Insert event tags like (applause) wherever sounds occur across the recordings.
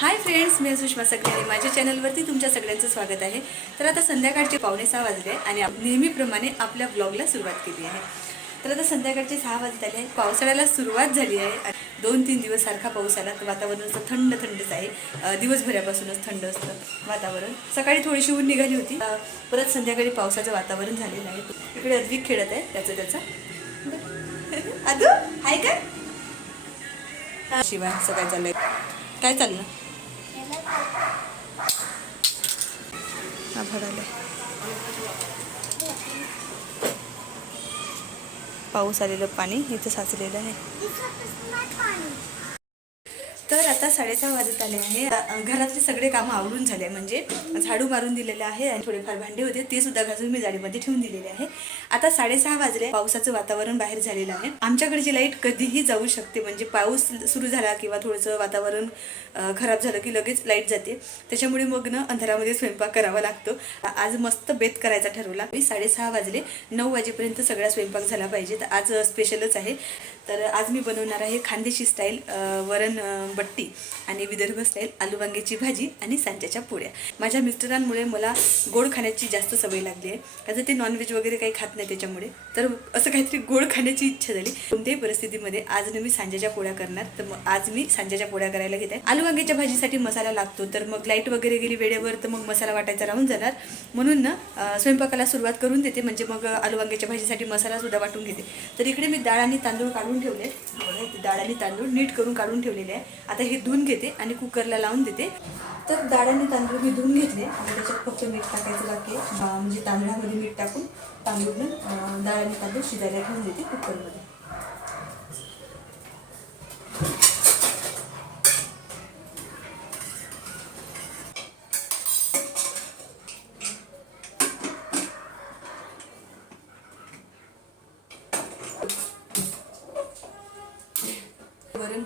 Hi friends मी सुषमा सकले आणि माझ्या चॅनलवरती तुमच्या सगळ्यांचं स्वागत आहे. तर आता संध्याकाळचे पावणे सहा वाजले आणि नेहमीप्रमाणे आपल्या ब्लॉगला सुरुवात केली आहे. तर आता संध्याकाळचे सहा वाजत आले. आहे पावसाळ्याला सुरुवात झाली आहे. दोन तीन दिवस सारखा पाऊस आला. तर वातावरण असं थंड थंडच आहे. दिवसभरापासूनच थंड असतं वातावरण. सकाळी थोडीशी ऊन निघाली होती. परत संध्याकाळी पावसाचं वातावरण झालेलं आहे. इकडे अद्विक खेळत आहे. त्याचं त्याचं. (laughs) अदू आहे का? शिवाय असं काय चाललंय. काय चाललं? आभाळ पाऊस आलेलं पाणी इथं साचलेलं आहे. तर आता साडेसहा वाजत आले आहे. घरातले सगळे कामं आवडून झाले म्हणजे झाडू मारून दिलेले आहे आणि थोडेफार भांडे होते. ते सुद्धा घासून मी जाडीमध्ये ठेवून दिलेले आहे. आता साडेसहा वाजले. पावसाचं वातावरण बाहेर झालेलं आहे. आमच्याकडची लाइट कधीही जाऊ शकते. म्हणजे पाऊस सुरू झाला किंवा थोडंसं वातावरण खराब झालं की लगेच लाइट जाते. त्याच्यामुळे मग ना अंधारामध्ये स्वयंपाक करावा लागतो. आज मस्त बेत करायचा ठरवला. मी साडेसहा वाजले. नऊ वाजेपर्यंत सगळा स्वयंपाक झाला पाहिजे. तर आज स्पेशलच आहे. तर आज मी बनवणार आहे खानदेशी स्टाईल वरण बट्टी आणि विदर्भ स्टाईल आलू वांग्याची भाजी आणि सांच्याच्या पोळ्या माझ्या मिस्टरांमुळे मला गोड खाण्याची जास्त सवय लागली आहे. आता ते नॉनव्हेज वगैरे काही खात नाही त्याच्यामुळे. तर असं काहीतरी गोड खाण्याची इच्छा झाली. कोणत्याही परिस्थितीमध्ये आज मी सांज्याच्या पोळ्या करणार. तर मग आज मी सांज्याच्या पोळ्या करायला घेते आलू वांग्याच्या भाजीसाठी मसाला लागतो. तर मग लाइट वगैरे गेली वेळेवर तर मग मसाला वाटायचा राहून जाणार. म्हणून ना स्वयंपाकाला सुरुवात करून देते. म्हणजे मग आलू वांग्याच्या भाजीसाठी मसालासुद्धा वाटून घेते. तर इकडे मी डाळ आणि तांदूळ काढून ठेवले. बघा, इथे डाळ आणि तांदूळ नीट करून काढून ठेवलेले आहे. आता हे धुवून घेते आणि कुकरला लावून देते. तर डाळ आणि तांदूळ मी धुवून घेतले. आणि त्याच्यात फक्त मीठ टाकायचं बाकी म्हणजे तांदळामध्ये मीठ टाकून तांदूळ पण, डाळ आणि तांदूळ शिजायला ठेवून देते कुकरमध्ये.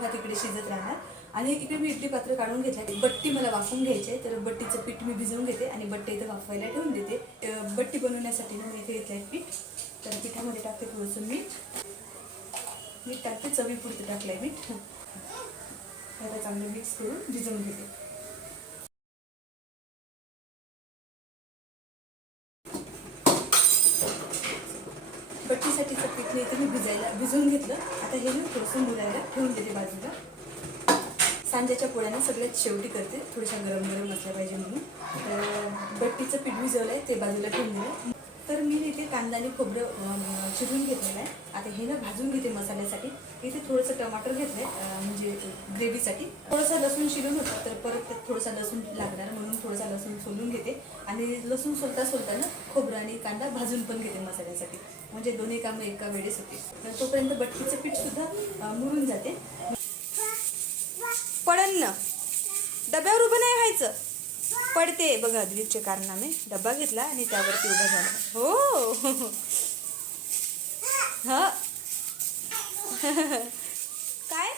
वरण तिकडे शिजत राहणार. आणि इकडे मी इडली पात्र काढून घेतलं बट्टी मला वाफवून घ्यायची आहे. तर बट्टीचं पीठ मी भिजवून घेते आणि बट्टे इथं वाफवायला ठेवून देते. बट्टी बनवण्यासाठी ना मी इथे घेतलं आहे पीठ. तर पिठामध्ये टाकते थोडंसं मीठ. मीठ टाकते चवीपुरतं टाकलं आहे मीठ. आता चांगलं मिक्स करून भिजवून घेते बट्टीसाठीचं पीठ मी इथे भिजून भिजवून घेतलं. आता हे मी थोडंसं मुलायला ठेवून देते बाजूला. सांज्याच्या पोळ्याने सगळ्यात शेवटी करते. थोड्याशा गरम गरम असल्या पाहिजे म्हणून. तर बट्टीचं पीठ भिजवलं आहे ते बाजूला ठेवून दिलं तर मी इथे कांदा आणि खोबरं चिरून घेतलेलं आहे. आता हे ना भाजून घेते मसाल्यासाठी. इथे थोडंसं टमाटर घेतलं आहे म्हणजे ग्रेव्हीसाठी. थोडंसं लसूण शिरून होतं तर परत थोडंसं थोडासा लसूण लागणार म्हणून थोडासा लसूण सोलून घेते. आणि लसूण सोलता सोलता ना खोबरं आणि कांदा भाजून पण घेते मसाल्यासाठी. म्हणजे दोन्ही कामं एका वेळेस होते. तर तोपर्यंत बटकीचं पीठ सुद्धा मुरून जाते. पडन ना. डब्यावर उभं नाही व्हायचं. पडते. बघा अद्विकचे कारणाने डब्बा घेतला आणि त्यावरती उभा झाला. हो. हा. काय?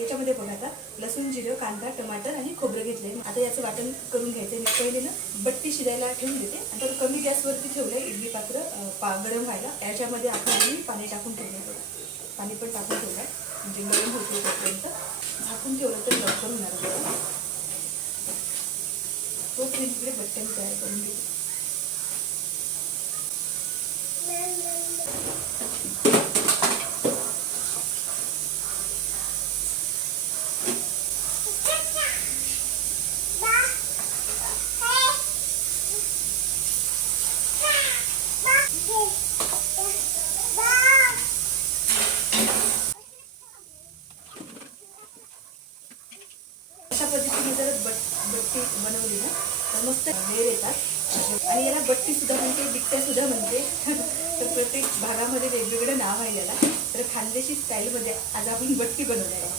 याच्यामध्ये बघा आता लसूण जिरं कांदा टमाटर आणि खोबरं घेतले आता याचं वाटण करून घ्यायचं मी पहिले ना बट्टी शिजायला ठेवून देते. आणि तर कमी गॅसवरती ठेवलं इडली पात्र पा गरम व्हायला. याच्यामध्ये आपण मी पाणी टाकून ठेवलं पाणी पण टाकून ठेवलं आहे म्हणजे गरम होतो तोपर्यंत. झाकून ठेवलं तर लवकर होणार गरम तोपर्यंत इकडे बट्टन तयार करून घेते अशा पद्धतीने जर बट बट्टी बनवली ना तर मस्त येतात. आणि याला बट्टी सुद्धा म्हणते बिट्ट्या सुद्धा म्हणते. (laughs) तर प्रत्येक भागामध्ये वेगवेगळं नाव आहे याला. तर खानदेशी स्टाईलमध्ये आज आपण बट्टी बनवणार आहे.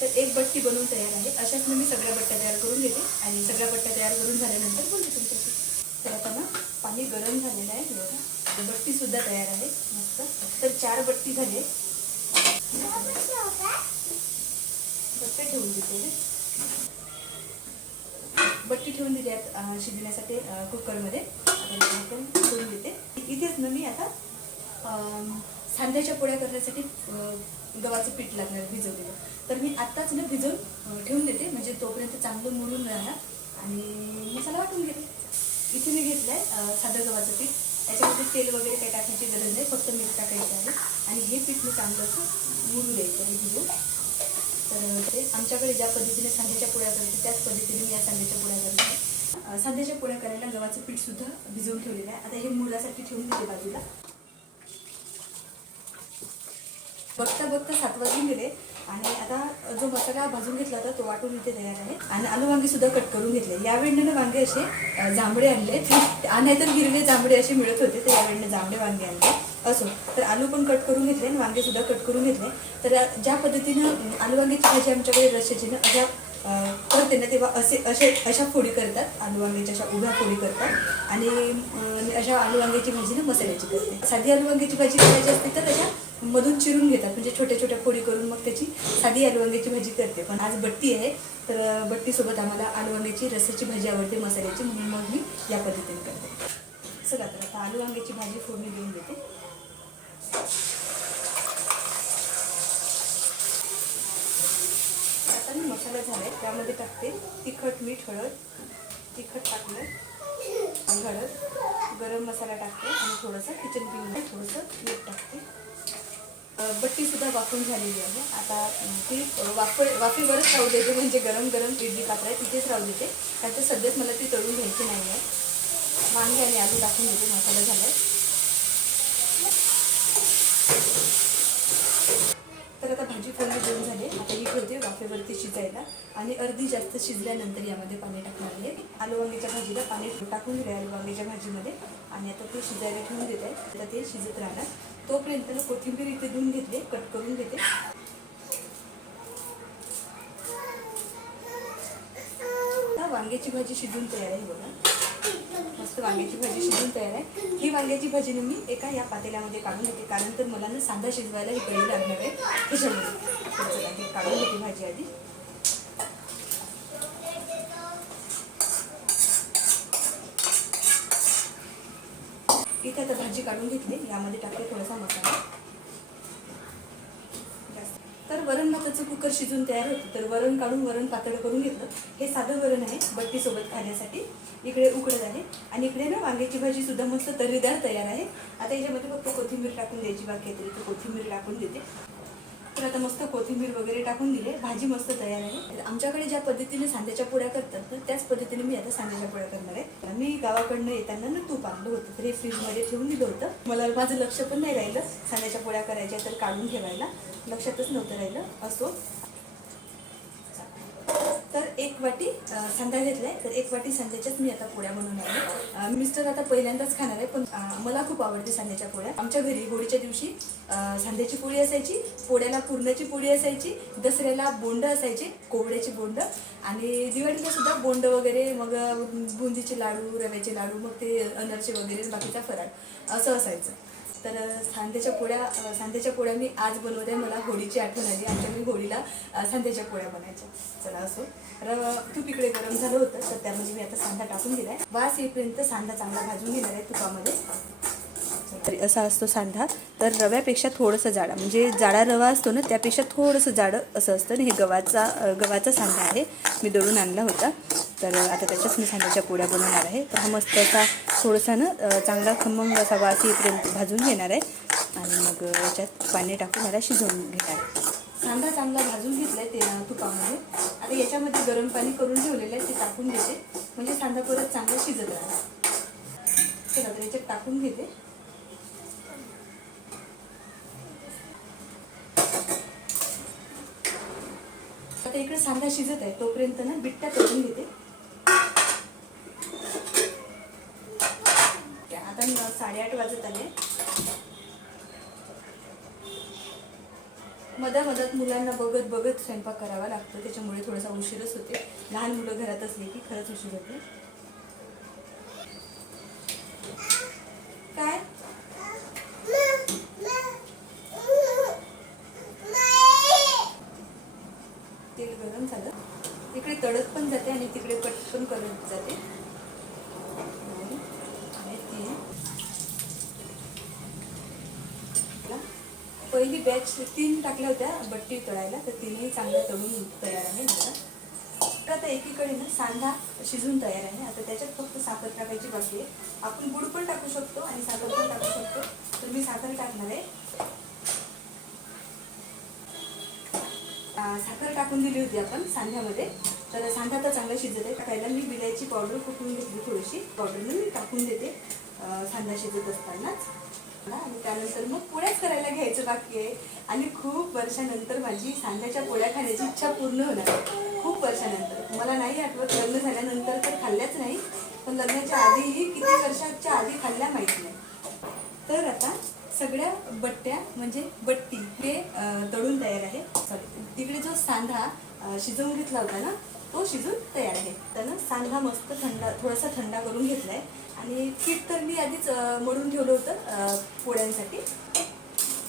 तर एक बट्टी बनवून तयार आहे. अशाच मी सगळ्या बट्ट्या तयार करून घेते. आणि सगळ्या बट्ट्या तयार करून झाल्यानंतर बोलते तुमच्याशी. तर आता ना पाणी गरम झालेलं आहे बघा. बट्टी सुद्धा तयार आहे. मस्त. तर चार बट्टी झाले. बट्टे ठेवून देते बट्टी ठेवून दिली आहेत शिजण्यासाठी कुकरमध्ये. आता ठेवून देते. इथेच ना मी आता सांध्याच्या पोळ्या करण्यासाठी गव्हाचं पीठ लागणार भिजवलेलं. तर मी आत्ताच ना भिजवून ठेवून देते. म्हणजे तोपर्यंत चांगलं मुरून राहणार. आणि मसाला वाटून घेते. इथे मी घेतलं आहे साधं गव्हाचं पीठ. त्याच्यामध्ये तेल वगैरे काही टाकण्याची गरज नाही. फक्त मीठ टाकायचं आहे. आणि हे पीठ मी चांगलं असं मुरू द्यायचं आहे भिजवून. तर ते आमच्याकडे ज्या पद्धतीने सांध्याच्या पोळ्या करते त्याच पद्धतीने मी या सांध्याच्या पोळ्या करते. सांध्याच्या पोळ्या करायला गव्हाचं पीठ सुद्धा भिजवून ठेवलेलं आहे. आता हे मुलासाठी ठेवून दिले बाजूला. बघता बघता सात वाजून गेले आणि आता जो मसाला भाजून घेतला होता तो वाटून इथे तयार आहे. आणि आलू वांगे सुद्धा कट करून घेतले. यावेळेनं वांगे असे जांभळे आणले. नाहीतर हिरवे जांभळे असे मिळत होते तर यावेळेनं जांभळे वांगे आणले. असो. तर आलू पण कट करून घेतले आणि वांगे सुद्धा कट करून घेतले. तर ज्या पद्धतीनं आलू वांग्याची भाजी आमच्याकडे रश्याची ना अशा करते ना तेव्हा असे असे अशा फोडी करतात. आलू वांग्याच्या अशा उभ्या फोडी करतात. आणि अशा आलू वांग्याची भाजी ना मसाल्याची करते. साधी आलू वांग्याची भाजी करायची असते तर अशा मधून चिरून घेतात. म्हणजे छोट्या छोट्या फोडी करून मग त्याची साधी आलू वांग्याची भाजी करते. पण आज बट्टी आहे. तर बट्टीसोबत आम्हाला आलू वांग्याची रसाची भाजी आवडते मसाल्याची. म्हणून मग मी या पद्धतीने करते. चला तर आता आलू वांग्याची भाजी फोडणी देऊन देते. आता मी मसाला झाला आहे त्यामध्ये टाकते तिखट मीठ हळद तिखट टाकलं हळद गरम मसाला टाकते आणि थोडंसं किचन पिंग थोडंसं मीठ टाकते. बट्टीसुद्धा वाफून झालेली आहे. आता ती वाफ वाफेवरच राहू देते म्हणजे गरम गरम इडली पात्र आहे तिथेच राहू देते. कारण तर सध्याच मला ती तळून घ्यायची नाही आहे वांगे आणि आलू टाकून देते मसाला झाला आहे आता भाजी फोडणी देऊन झाली आता ही ठेवते वाफेवरती शिजायला आणि अर्धी जास्त शिजल्यानंतर यामध्ये पाणी टाकणार आहे. आलू वांग्याच्या भाजीला पाणी टाकून दिलं आलू वांग्याच्या भाजीमध्ये. आणि आता ते शिजायला ठेवून देत. आहे आता ते शिजत राहणार. तोपर्यंत ना कोथिंबीर इथे धुवून घेतले. कट करून घेते वांग्याची भाजी शिजून तयार आहे बघा. मस्त वांग्याची भाजी शिजून तयार आहे. ही वांग्याची भाजी नेहमी मी एका या पातेल्यामध्ये काढून घेते कारण तर मला ना सांधा शिजवायला ही कळी लागणार आहे. त्याच्यामध्ये चला काढून घेते भाजी आधी इथे आता भाजी काढून घेतली. यामध्ये टाकते थोडासा मसाला. तर वरण भाताचं कुकर शिजून तयार होतं. तर वरण काढून वरण पातळ करून घेतलं. हे साधं वरण आहे बट्टीसोबत खाण्यासाठी. इकडे उकडत आहे. आणि इकडे ना वांग्याची भाजी सुद्धा मस्त तर्रीदार तयार आहे. आता याच्यामध्ये फक्त कोथिंबीर टाकून द्यायची बाकी आहे तरी तर कोथिंबीर टाकून देते. तर आता मस्त कोथिंबीर वगैरे टाकून दिले. भाजी मस्त तयार आहे. आमच्याकडे ज्या पद्धतीने सांध्याच्या पोळ्या करतात तर त्याच पद्धतीने मी आता सांध्याच्या पोळ्या करणार आहे. मी गावाकडनं येताना ना तूप आणलं होतं तर हे फ्रीजमध्ये ठेवून दिलं होतं. मला माझं लक्ष पण नाही राहिलं सांध्याच्या पोळ्या करायच्या तर काढून ठेवायला. लक्षातच नव्हतं राहिलं असो तर एक वाटी अ, सांजा घेतलाय तर एक वाटी सांज्याच्याच मी आता पोळ्या बनवून आहे मिस्टर आता पहिल्यांदाच खाणार आहे पण मला खूप आवडते सांज्याच्या पोळ्या. आमच्या घरी होळीच्या दिवशी सांध्याची पोळी असायची पोळ्याला पुरणाची पोळी असायची दसऱ्याला बोंड असायचे कोवड्याची बोंड आणि दिवाळीला सुद्धा बोंड वगैरे मग बुंदीचे लाडू रव्याचे लाडू मग ते अनरचे वगैरे बाकीचा फराळ असं असायचं. तर सांध्याच्या पोळ्या सांध्याच्या पोळ्या मी आज बनवते. मला होळीची आठवण आली. आमच्या मी होळीला सांध्याच्या पोळ्या बनायच्या. चला असो. रवा तूप इकडे गरम झालं होतं तर त्यामध्ये मी आता सांधा टाकून दिलाय. वास येईपर्यंत सांधा चांगला भाजून घेणार आहे तुपामध्ये. तरी असा असतो सांधा. तर रव्यापेक्षा थोडंसं जाडा म्हणजे जाडा रवा असतो ना त्यापेक्षा थोडंसं जाडं असं असतं. आणि हे गव्हाचा गव्हाचा सांधा आहे. मी दळून आणला होता. तर आता त्याच्याच मी सांध्याच्या पोळ्या बनवणार आहे. तर हा मस्त असा थोडासा ना चांगला खमंग असा वास येईपर्यंत भाजून घेणार आहे. आणि मग याच्यात पाणी टाकून मला शिजवून घेणार आहे. कांदा चांगला भाजून घेतलाय ते अ, तुपामध्ये. आता याच्यामध्ये गरम पाणी करून ठेवलेलं आहे ते टाकून देते. म्हणजे कांदा परत चांगला शिजत राहणार. चला तर याच्यात टाकून घेते. आता इकडे सांदा शिजत आहे तोपर्यंत ना बिट्ट्या करून घेते आता न- साडेआठ वाजत आले. मधा मधात मुलांना बघत बघत स्वयंपाक करावा लागतो. त्याच्यामुळे थोडासा उशीरच होते. लहान मुलं घरात असले की खरंच उशीर होते काय तेल गरम झालं इकडे तडक पण जाते आणि तिकडे कट पण करत जाते दोन आणि तीन पहिली बॅच तीन टाकल्या होत्या बट्टी तळायला तर तीनही चांगल्या तळून तयार आहे आता तर आता एकीकडे ना सांधा शिजून तयार आहे. आता त्याच्यात फक्त साखर टाकायची बाकी आहे. आपण गुड पण टाकू शकतो आणि साखर पण टाकू शकतो. तर मी साखर टाकणार आहे. साखर टाकून दिली होती आपण सांध्यामध्ये. तर सांधा तर चांगला शिजत आहे. टाकायला मी बिलायची पावडर कुटून घेतली थोडीशी? पावडर मी टाकून देते सांधा शिजत असतानाच. आणि त्यानंतर मग पोळ्याच करायला खायचं बाकी आहे. आणि खूप वर्षानंतर माझी सांध्याच्या पोळ्या खाण्याची इच्छा पूर्ण होणार खूप वर्षानंतर. मला नाही आठवत लग्न झाल्यानंतर तर खाल्ल्याच नाही पण लग्नाच्या आधीही किती वर्षाच्या आधी खाल्ल्या माहीत नाही. तर आता सगळ्या बट्ट्या म्हणजे बट्टी हे दळून तळून तयार आहे. सॉरी तिकडे जो सांधा शिजवून घेतला होता ना तो शिजून तयार आहे. त्यानं सांधा मस्त थंड थोडासा थंडा करून घेतला आहे आणि पीठ तर मी आधीच मळून ठेवलं होतं पोळ्यांसाठी.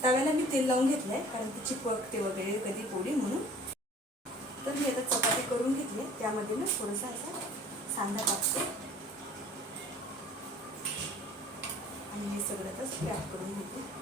तव्याला मी तेल लावून घेतलं आहे कारण ती चिपकते वगैरे कधी पोळी म्हणून. तर मी आता चपाती करून घेतली. त्यामध्ये ना थोडंसं असा सांदा टाकते. आणि हे सगळं आता स्क्रॅप करून घेते.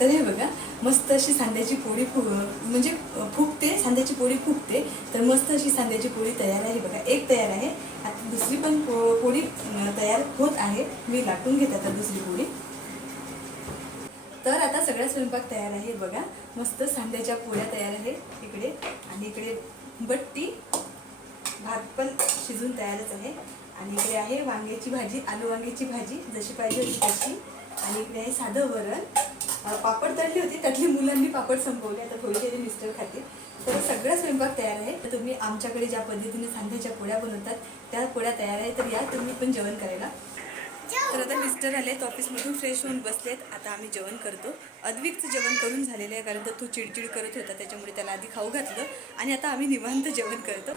तर हे बघा मस्त अशी सांध्याची पोळी फु म्हणजे फुगते सांध्याची पोळी फुगते तर मस्त अशी सांध्याची पोळी तयार आहे. बघा एक तयार आहे. आता दुसरी पण पो पोळी तयार होत आहे. मी लाटून घेते आता दुसरी पोळी. तर आता सगळा स्वयंपाक तयार आहे. बघा मस्त सांध्याच्या पोळ्या तयार आहे इकडे. आणि इकडे बट्टी भात पण शिजून तयारच आहे. आणि इकडे आहे वांग्याची भाजी आलू वांग्याची भाजी जशी पाहिजे होती तशी. आणि इकडे आहे साधं वरण. पापड तळली होती. त्यातली मुलांनी पापड संपवले. आता थोडीशी मिस्टर खाते तर सगळा स्वयंपाक तयार आहे. तर तुम्ही आमच्याकडे ज्या पद्धतीने सांध्याच्या पोळ्या बनवतात त्या पोळ्या तयार आहे तर या तुम्ही पण जेवण करायला. तर आता मिस्टर आलेत ऑफिसमधून. फ्रेश होऊन बसलेत. आता आम्ही जेवण करतो. अद्विकचं जेवण करून झालेलं आहे कारण तर तो चिडचिड करत होता. त्याच्यामुळे त्याला आधी खाऊ घातलं. आणि आता आम्ही निवांत जेवण करतो.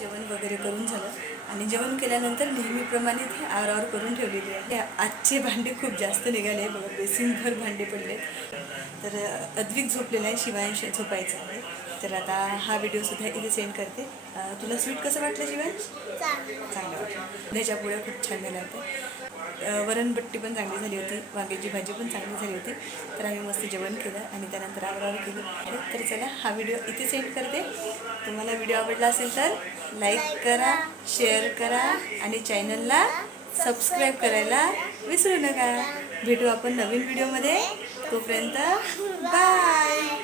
जेवण वगैरे करून झालं. आणि जेवण केल्यानंतर नेहमीप्रमाणे ते आवर करून ठेवलेली आहे. आजचे भांडे खूप जास्त निघाले बघा बेसिनभर भांडे पडले तर अद्विक झोपलेला आहे शिवांश झोपायचं आहे. तर आता हा व्हिडिओ सुद्धा इथे सेंड करते. तुला स्वीट कसं वाटलं शिवांश चांगलं वाटलं. त्याच्या पोळ्या खूप छान झाल्या होत्या वरणबट्टी पण चांगली झाली होती. वांग्याची भाजी पण चांगली झाली होती. तर आम्ही मस्त जेवण केलं आणि त्यानंतर आवरावर केलं. तर चला हा व्हिडिओ इथे सेंड करते. तुम्हाला व्हिडिओ आवडला असेल तर लाईक करा शेअर करा आणि चॅनलला सबस्क्राईब करायला विसरू नका. भेटू आपण नवीन व्हिडिओमध्ये. तोपर्यंत बाय!